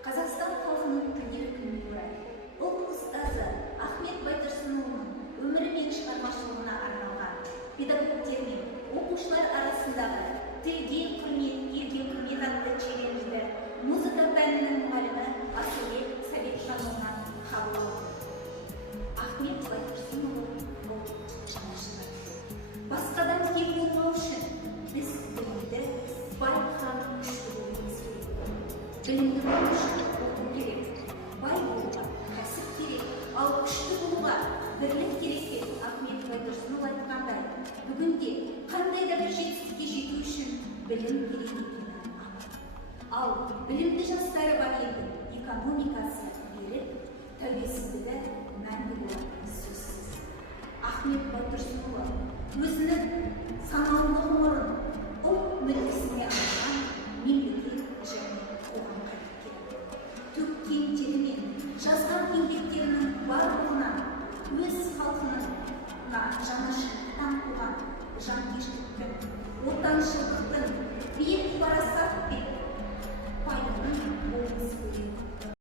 Қазақстан халқының тілдері күніне орай ұлт ұстазы Ахмет Байтұрсынұлының өмірі мен шығармашылығына арналған педагогтер мен оқушылар арасындағы тілге құрмет, елге құрмет атты челленджді музыка пәнінің мұғалімі Асылбек Сәбетжанұлынан қабыл алды. Ахмет Байтұрсынұлы бұл жаңашылар. Басқадан кем болмау үшін біз білімді, бай һәм күшті болуымыз керек. Білімді болу үшін оқу керек, бай болуға кәсіп керек, ал күшті болуға бірлік керек деп Ахмет Байтұрсынұлы айтқандай, бүгінде қандай да бір жетістікке жету үшін білім керек екені анық. Ал білімді жастары бар елдің экономикасы берік, тәуелсіздігі мәңгі болатыны сөзсіз. Ахмет Байтұрсынұлы өзінің санаулы ғұмырын ұлт мүддесіне арнаған мемлекет және қоғам қайраткері. Төккен тері мен жазған еңбектерінің барлығынан өз халқына жанашырлық танытуған жанкештіктің, отаншылдықтың